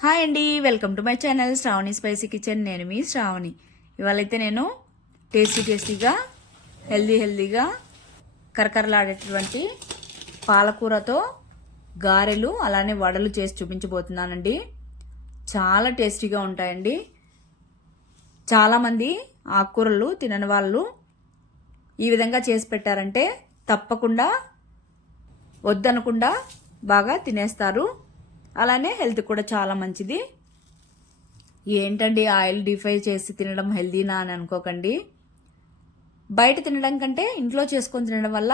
Hi అండి welcome to my channel Sravani spicy kitchen. నేను మీ శ్రావణి. ఇవాళైతే నేను టేస్టీ టేస్టీగా హెల్దీ హెల్దీగా కరకరలాడేటటువంటి పాలకూరతో గారెలు అలానే వడలు చేసి చూపించబోతున్నానండి. చాలా టేస్టీగా ఉంటాయండి. చాలామంది ఆకుకూరలు తినని వాళ్ళు ఈ విధంగా చేసి పెట్టారంటే తప్పకుండా వద్దనకుండా బాగా తినేస్తారు. అలానే హెల్త్ కూడా చాలా మంచిది. ఏంటండి ఆయిల్ డిఫై చేసి తినడం హెల్దీనా అని అనుకోకండి. బయట తినడం కంటే ఇంట్లో చేసుకొని తినడం వల్ల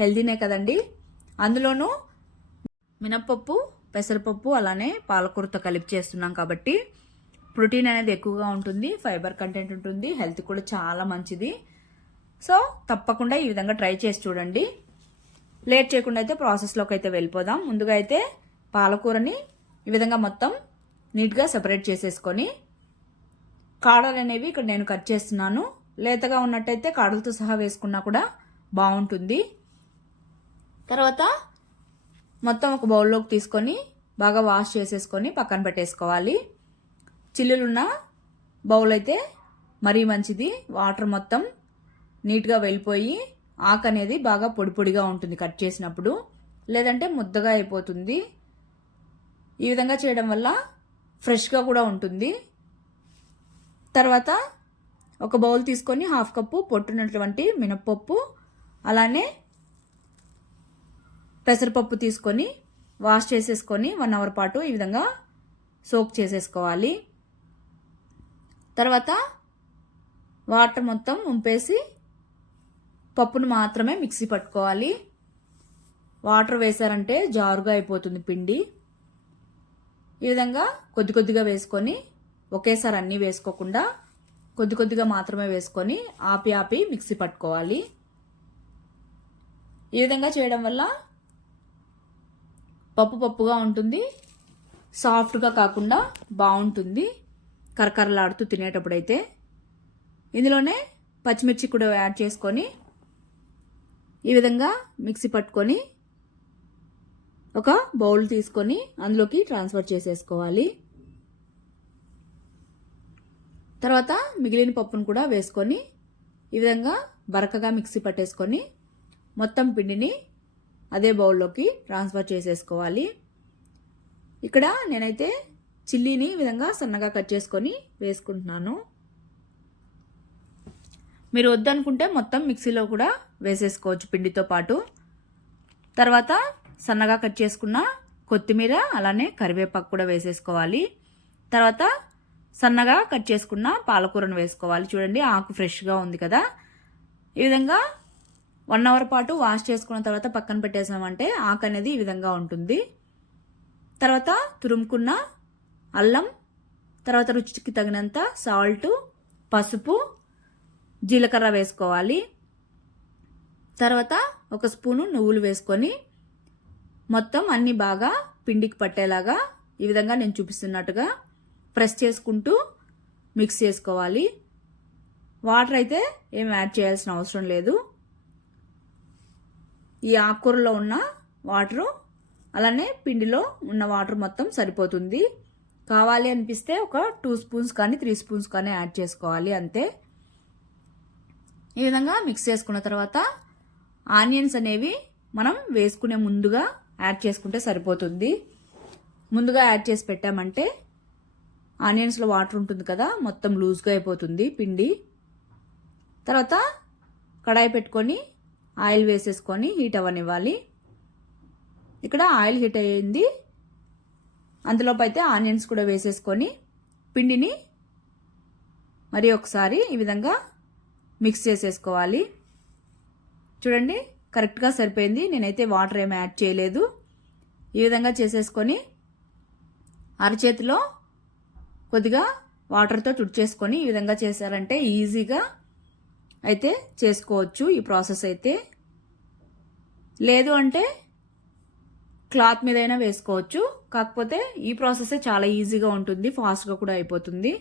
హెల్దీనే కదండి. అందులోనూ మినప్పప్పు పెసరపప్పు అలానే పాలకూరతో కలిపి చేస్తున్నాం కాబట్టి ప్రోటీన్ అనేది ఎక్కువగా ఉంటుంది ఫైబర్ కంటెంట్ ఉంటుంది హెల్త్ కూడా చాలా మంచిది. సో తప్పకుండా ఈ విధంగా ట్రై చేసి చూడండి. లేట్ చేయకుండా అయితే ప్రాసెస్లోకి అయితే వెళ్ళిపోదాం. ముందుగా అయితే పాలకూరని ఈ విధంగా మొత్తం నీట్గా సెపరేట్ చేసేసుకొని కాడలు అనేవి ఇక్కడ నేను కట్ చేస్తున్నాను. లేతగా ఉన్నట్టయితే కాడలతో సహా వేసుకున్నా కూడా బాగుంటుంది. తర్వాత మొత్తం ఒక బౌల్లోకి తీసుకొని బాగా వాష్ చేసేసుకొని పక్కన పెట్టేసుకోవాలి. చిల్లులున్న బౌల్ అయితే మరీ మంచిది. వాటర్ మొత్తం నీట్గా వెళ్ళిపోయి ఆకు అనేది బాగా పొడి పొడిగా ఉంటుంది కట్ చేసినప్పుడు. లేదంటే ముద్దగా అయిపోతుంది. ఈ విధంగా చేయడం వల్ల ఫ్రెష్గా కూడా ఉంటుంది. తర్వాత ఒక బౌల్ తీసుకొని హాఫ్ కప్పు పొట్టున్నటువంటి మినప్పప్పు అలానే పెసరపప్పు తీసుకొని వాష్ చేసేసుకొని వన్ అవర్ పాటు ఈ విధంగా సోక్ చేసేసుకోవాలి. తర్వాత వాటర్ మొత్తం ఉంపేసి పప్పును మాత్రమే మిక్సీ పట్టుకోవాలి. వాటర్ వేసారంటే జారుగా అయిపోతుంది పిండి. ఈ విధంగా కొద్ది కొద్దిగా వేసుకొని ఒకేసారి అన్నీ వేసుకోకుండా కొద్ది కొద్దిగా మాత్రమే వేసుకొని ఆపి ఆపి మిక్సీ పట్టుకోవాలి. ఈ విధంగా చేయడం వల్ల పప్పు పప్పుగా ఉంటుంది. సాఫ్ట్గా కాకుండా బాగుంటుంది. కరకరలాడుతూ తినేటప్పుడైతే. ఇందులోనే పచ్చిమిర్చి కూడా యాడ్ చేసుకొని ఈ విధంగా మిక్సీ పట్టుకొని ఒక బౌల్ తీసుకొని అందులోకి ట్రాన్స్ఫర్ చేసేసుకోవాలి. తర్వాత మిగిలిన పప్పును కూడా వేసుకొని ఈ విధంగా బరకగా మిక్సీ పట్టేసుకొని మొత్తం పిండిని అదే బౌల్లోకి ట్రాన్స్ఫర్ చేసేసుకోవాలి. ఇక్కడ నేనైతే చిల్లీని ఈ విధంగా సన్నగా కట్ చేసుకొని వేసుకుంటున్నాను. మీరు వద్దనుకుంటే మొత్తం మిక్సీలో కూడా వేసేసుకోవచ్చు పిండితో పాటు. తర్వాత సన్నగా కట్ చేసుకున్న కొత్తిమీర అలానే కరివేపాకు కూడా వేసేసుకోవాలి. తర్వాత సన్నగా కట్ చేసుకున్న పాలకూరను వేసుకోవాలి. చూడండి ఆకు ఫ్రెష్గా ఉంది కదా. ఈ విధంగా వన్ అవర్ పాటు వాష్ చేసుకున్న తర్వాత పక్కన పెట్టేసామంటే ఆకు అనేది ఈ విధంగా ఉంటుంది. తర్వాత తురుముకున్న అల్లం తర్వాత రుచికి తగినంత సాల్ట్ పసుపు జీలకర్ర వేసుకోవాలి. తర్వాత ఒక స్పూను నువ్వులు వేసుకొని మొత్తం అన్నీ బాగా పిండికి పట్టేలాగా ఈ విధంగా నేను చూపిస్తున్నట్టుగా ప్రెస్ చేసుకుంటూ మిక్స్ చేసుకోవాలి. వాటర్ అయితే ఏం యాడ్ చేయాల్సిన అవసరం లేదు. ఈ ఆకుకూరలో ఉన్న వాటరు అలానే పిండిలో ఉన్న వాటర్ మొత్తం సరిపోతుంది. కావాలి అనిపిస్తే ఒక టూ స్పూన్స్ కానీ త్రీ స్పూన్స్ కానీ యాడ్ చేసుకోవాలి అంతే. ఈ విధంగా మిక్స్ చేసుకున్న తర్వాత ఆనియన్స్ అనేవి మనం వేసుకునే ముందుగా యాడ్ చేసుకుంటే సరిపోతుంది. ముందుగా యాడ్ చేసి పెట్టామంటే ఆనియన్స్లో వాటర్ ఉంటుంది కదా మొత్తం లూజ్గా అయిపోతుంది పిండి. తర్వాత కడాయి పెట్టుకొని ఆయిల్ వేసేసుకొని హీట్ అవ్వనివ్వాలి. ఇక్కడ ఆయిల్ హీట్ అయ్యింది. అందులోపు అయితే ఆనియన్స్ కూడా వేసేసుకొని పిండిని మరి ఒకసారి ఈ విధంగా మిక్స్ చేసేసుకోవాలి. చూడండి. కరెక్ట్గా సరిపోయింది. నేనైతే వాటర్ ఏమి యాడ్ చేయలేదు. ఈ విధంగా చేసేసుకొని అరచేతిలో కొద్దిగా వాటర్తో చేసుకొని ఈ విధంగా చేశారంటే ఈజీగా అయితే చేసుకోవచ్చు ఈ ప్రాసెస్ అయితే. లేదు అంటే క్లాత్ మీదైనా వేసుకోవచ్చు. కాకపోతే ఈ ప్రాసెసే చాలా ఈజీగా ఉంటుంది. ఫాస్ట్గా కూడా అయిపోతుంది.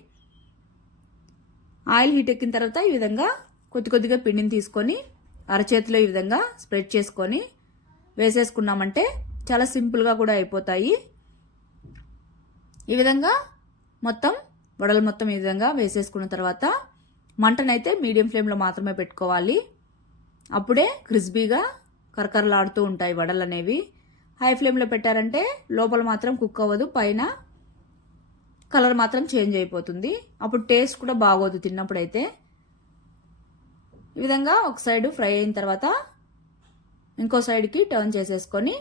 ఆయిల్ హీట్ ఎక్కిన తర్వాత ఈ విధంగా కొద్ది కొద్దిగా పిండిని తీసుకొని అరచేతిలో ఈ విధంగా స్ప్రెడ్ చేసుకొని వేసేసుకున్నామంటే చాలా సింపుల్గా కూడా అయిపోతాయి. ఈ విధంగా మొత్తం వడలు మొత్తం ఈ విధంగా వేసేసుకున్న తర్వాత మంటనైతే మీడియం ఫ్లేమ్లో మాత్రమే పెట్టుకోవాలి. అప్పుడే క్రిస్పీగా కరకరలాడుతూ ఉంటాయి వడలు అనేవి హై ఫ్లేమ్లో పెట్టారంటే లోపల మాత్రం కుక్ అవ్వదు పైన కలర్ మాత్రం చేంజ్ అయిపోతుంది. అప్పుడు టేస్ట్ కూడా బాగోదు తిన్నప్పుడైతే. ఈ విధంగా ఒక సైడ్ ఫ్రై అయిన తర్వాత ఇంకో సైడ్కి టర్న్ చేసేసుకొని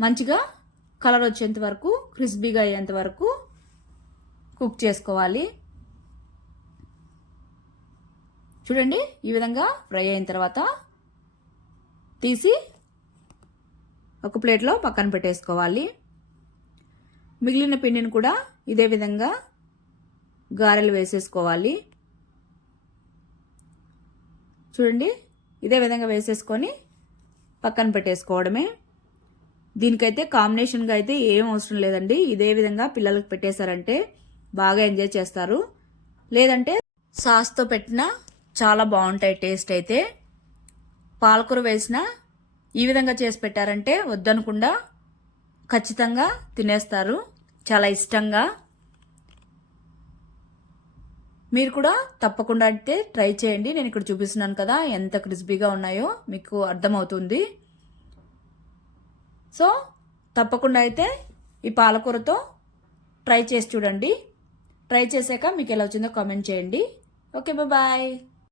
మంచిగా కలర్ వచ్చేంత వరకు క్రిస్పీగా అయ్యేంత వరకు కుక్ చేసుకోవాలి. చూడండి ఈ విధంగా ఫ్రై అయిన తర్వాత తీసి ఒక ప్లేట్లో పక్కన పెట్టేసుకోవాలి. మిగిలిన పిండిని కూడా ఇదే విధంగా గారెలు వేసేసుకోవాలి. చూడండి. ఇదే విధంగా వేసేసుకొని పక్కన పెట్టేసుకోవడమే. దీనికైతే కాంబినేషన్గా అయితే ఏం అవసరం లేదండి. ఇదే విధంగా పిల్లలకు పెట్టేశారంటే బాగా ఎంజాయ్ చేస్తారు. లేదంటే సాస్తో పెట్టినా చాలా బాగుంటాయి టేస్ట్ అయితే. పాలకూర వేసిన ఈ విధంగా చేసి పెట్టారంటే వద్దనకుండా ఖచ్చితంగా తినేస్తారు. చాలా ఇష్టంగా మీరు కూడా తప్పకుండా అయితే ట్రై చేయండి. నేను ఇక్కడ చూపిస్తున్నాను కదా ఎంత క్రిస్పీగా ఉన్నాయో మీకు అర్థమవుతుంది. సో తప్పకుండా అయితే ఈ పాలకూరతో ట్రై చేసి చూడండి. ట్రై చేశాక మీకు ఎలా వచ్చిందో కామెంట్ చేయండి. Okay bye